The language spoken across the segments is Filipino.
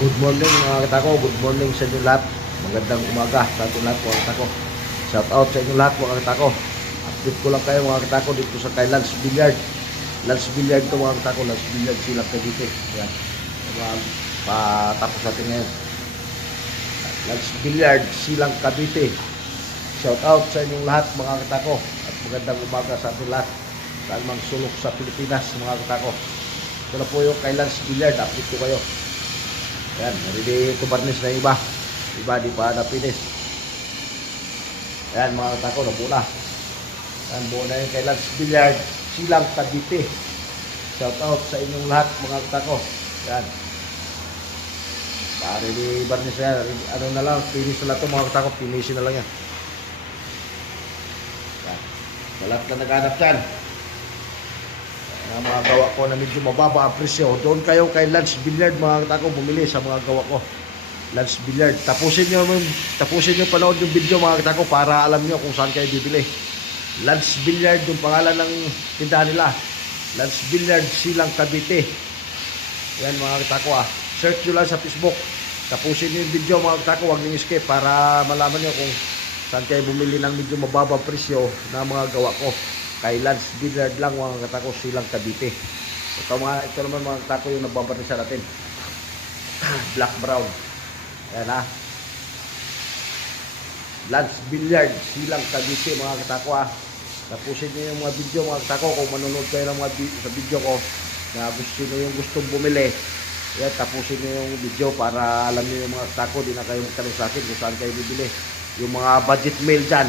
Good morning mga katako, good morning sa inyo lahat. Magandang umaga sa ating lahat mga katako. Shout out sa inyo lahat mga katako. Update ko lang kayo mga katako dito sa kay Lance Billiard. Lance Billiard to mga katako, Lance Billiard silang Cavite. Yan. Patapos natin ngayon. Lance Billiard silang Cavite. Shout out sa inyong lahat mga katako. At magandang umaga sa ating lahat. Saan mang sulok sa Pilipinas mga katako. Ito na po yung kay Lance Billiard. Update ko kayo. Yan, ready to varnish na iba. Iba di pa na finish. Yan mga katako, nabuo na. Yan, buo na yung kay Lance Billiard silang Cavite. Shout out sa inyong lahat mga katako. Yan. Ready varnish na yan. Ano na lang, finish na lang ito mga katako. Finish na lang yan. Yan. Sa lahat na naghanap dyan. Mga gawa ko na medyo mababa ang presyo. Doon kayo kay Lance Billiard mga katako bumili sa mga gawa ko. Lance Billiard. Tapusin nyo panood yung video mga katako para alam nyo kung saan kayo bibili. Lance Billiard yung pangalan ng tindahan nila. Lance Billiard silang Cavite. Yan mga katako Search nyo lang sa Facebook. Tapusin nyo yung video mga katako. Huwag nyo skip para malaman nyo kung saan kayo bumili ng medyo mababa presyo na mga gawa ko. Kay Lance Billiard lang mga katako silang Cavite. Ito naman mga katako yung nababarisa natin. Black brown. Ayan Lance Billiard silang Cavite mga katako Tapusin nyo yung mga video mga katako. Kung manonood kayo ng mga sa video ko na gusto nyo yung gustong bumili, yan, tapusin nyo yung video para alam nyo yung mga katako. Di na kayo magtanong sa akin kung saan kayo bibili. Yung mga budget mail dyan,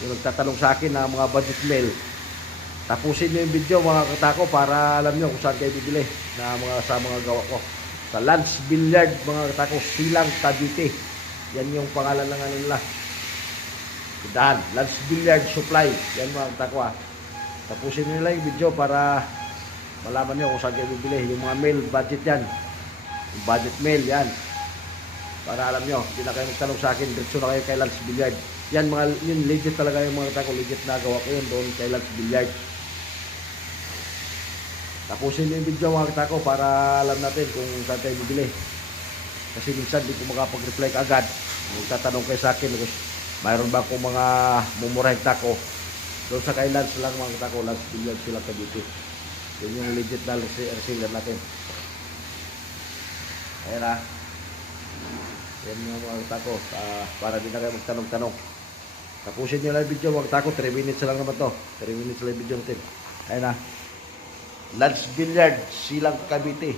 yung nagtatanong sa akin na mga budget mail, tapusin nyo yung video mga katako para alam nyo kung saan kayo bibili na sa mga gawa ko. Sa Lance Billiard mga katako silang Cavite. Yan yung pangalan ng ano nila. Tindahan, Lance Billiard Supply. Yan mga katako Tapusin nyo lang yung video para malaman nyo kung saan kayo bibili. Yung mga mail, budget yan. Yung budget mail, yan. Para alam nyo, hindi na kayo magtanong sa akin, diretso na kayo kay Lance Billiard. Yan, yun legit talaga yung mga katako. Legit na gawa ko yun doon kay Lance Billiard. Tapusin nyo yung video mga katako para alam natin kung saan tayo bibili. Kasi minsan di ko makapag-reply agad. Magtatanong kayo sa akin, mayroon ba akong mga mumurahing tako? Doon sa kay Lance lang mga katako, Lance Billiard sila Cavite. Yun yung legit na receiver natin. Ayan yan yung mga katako. Para di na kayo magtanong-tanong. Tapusin nyo lang yung video mga katako. 3 minutes lang naman to. 3 minutes lang yung video natin. Ayan Lance Billiard silang Cavite.